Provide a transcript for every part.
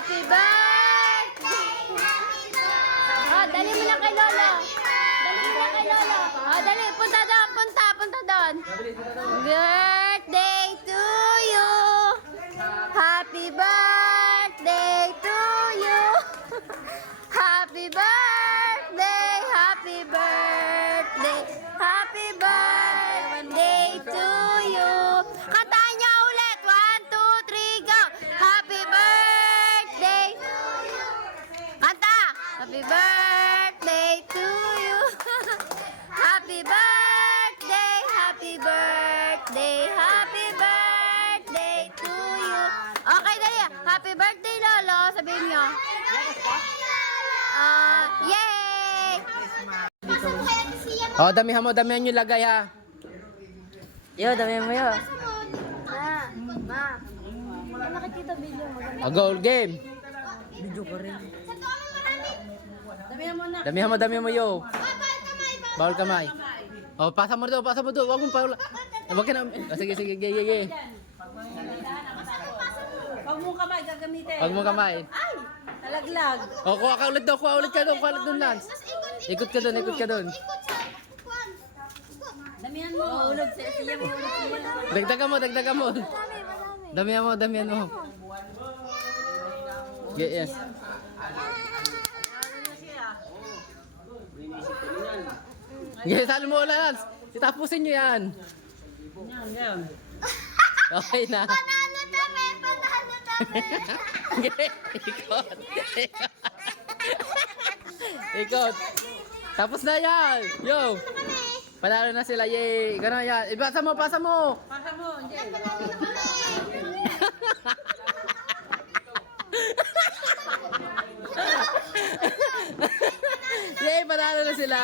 Happy birthday! Oh, dali mo na kay Lolo. Dali mo na kay Lolo. Oh, dali. Punta doon. Punta doon. Birthday to you. Happy birthday to you. Happy birthday. Happy birthday. Happy birthday to you. Kantahan niya ulit. 1, 2, 3, go. Happy birthday. Kanta. Happy birthday to you. Happy birthday. Happy birthday. Happy birthday to you. Okay, dali. Happy birthday, Lolo. Sabihin niyo. Yay! Oh, damihan yung lagay ha. Yo, damihan mo yun. Nakikita video mo. Goal game. Video ko rin. Damihan mo yo. Bawal kamay. Oh, pasa mo doon. Wag mong paula. Wag ka na. Oh, sige. Huwag mong kamay gagamitin. Wag mo kamay. Ay! Nalaglag. Oh, kuha ka ulit doon, Lance. Ikot ka doon. Damihan mo. Mahulog siya mo. Dagdagan mo. Damihan mo. Yes. Yes, salo mo, Lance. Itapusin nyo yan. Yan. Okay na. Panalo kami. Ikot. Tapos na yan. Yo. Panalo na sila. Yay. Gano'n yan. Pasa mo. Pasa mo. Yay. Panalo na sila.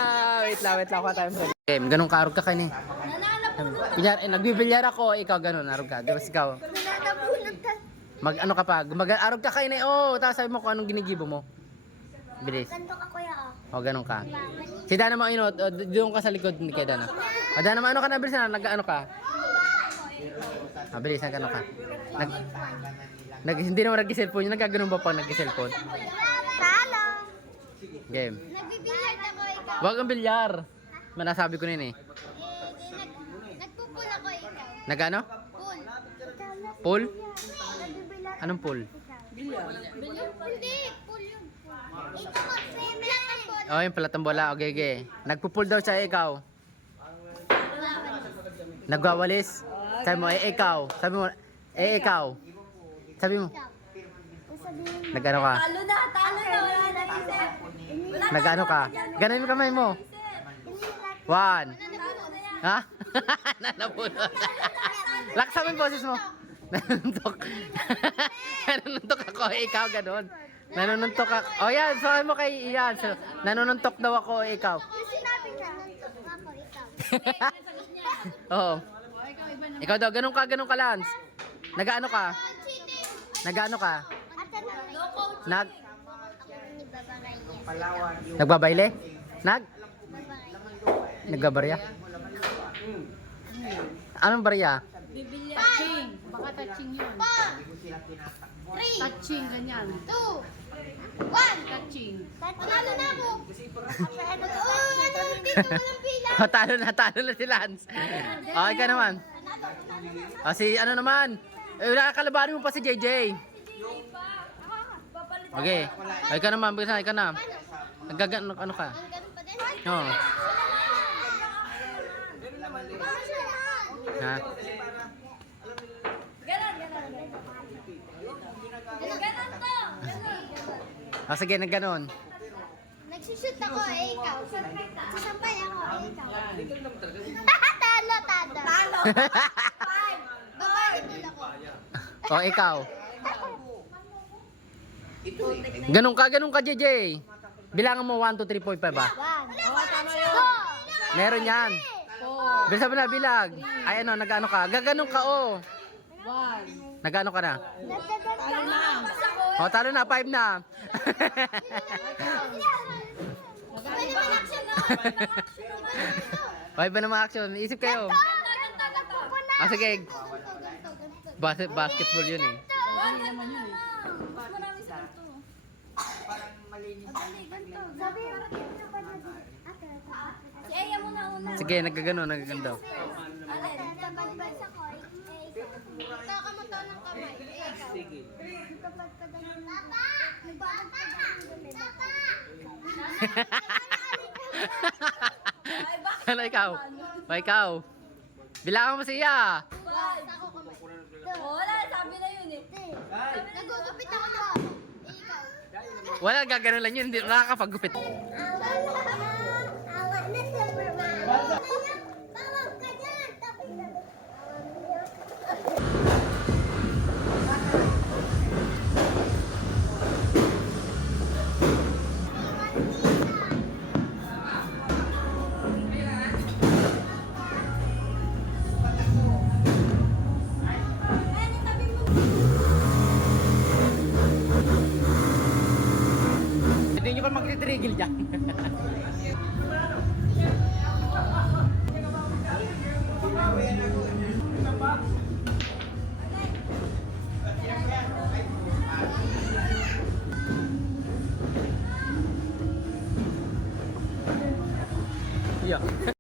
Wait lang. Kuha tayo sa game. Ganun ka. Arog ka kayo ni. Nagbibilyar ako. Ikaw ganun. Arog ka. Diba ikaw? Mag-ano ka pa. Mag-arog ka kayo ni. Oh. Tapos sabi mo kung anong ginigibo mo. Bilis. Ganto ka, kuya. O, ganun ka. Si Dana mo, doon ka sa likod ni kay Dana. O, Dana mo, ano ka na, bilis na, nag-ano ka? O, bilis, nag-ano ka? Hindi naman nag-cellphone yun, nagkaganon ba pang nag-cellphone? Talo. Game. Nagbibilyar ako, ikaw. Huwag ang bilyar. Manasabi ko na yun eh. Nagpupul ako, ikaw. Nag-ano? Pool. Pool? Nagbibilyar. Anong pool? Hindi, pool yun. Ito mag-swimming ang pool. O, yung palatang bola. Okay. Nagpo-pool daw siya, ikaw. Nagwawalis. Sabi mo, ikaw. Sabi mo, ikaw. Sabi mo. Nag-ano ka? Talo na. Nag-ano ka? Ganon yung kamay mo. 1. Ha? Nanabunod. Laksa mo yung boses mo. Nanuntok ako, ikaw ganon. Nanuntok ako. O yan, sabi mo kay Ian. So, nanuntok daw ako, ikaw. Sinabi niya, nantok ako, ikaw. Oo. Ikaw daw, ganun ka, Lance. Nag-ano ka? Nag? Nagbabayle? Nagbabarya? Anong barya? Touching. Baka touching yun. 3, Touching, ganyan. 2, 1. Touching. Panalo na ako. Dito mo lang pila. Talo na si Lance. Okay ka naman. Si ano naman? Nakakalabanin mo pa si JJ. Okay. Ay ka naman, ay ka na. Nagagano ano ka? Oo. Ha? Sige, nagganon. Nagsushoot ako, ikaw. Sasampay ako, ikaw. Talo. Babalik ako. O, ikaw. Ganun ka, JJ. Bilangan mo 1, 2, 3, 4, 5 ba? 1. Meron yan. Bilisan mo na, bilag. Ay, ano, nag-ano ka? Gaganon ka, oh. 1. Nag-ano ka na? Talo na. O, talo na, 5 na. Pwede ba action na? 5 ba naman action? Isip kayo. Ah, sige. Basketball yun eh. Madali naman yun eh. Marami sa ito. Parang malinis. Dali, ganito. Sabi mo, si Aya muna una. Sige, nagkagano, nagkaganda. Alin, tabad-bad sa koy. Taka mo to ng kamay. Ikaw. Sige. Kapag ka ganun. Papa! Papa! Ano ikaw? O ikaw? Bilangan mo siya. Wala, sabi na yun eh. Nagugupit ako doon. Ikaw. Wala, gagano lang yun. Hindi nakakapagupit. Awa na Superman. Tawag ka dyan. Tapos na. Hindi nyo pa magtitrigil dyan. Yeah.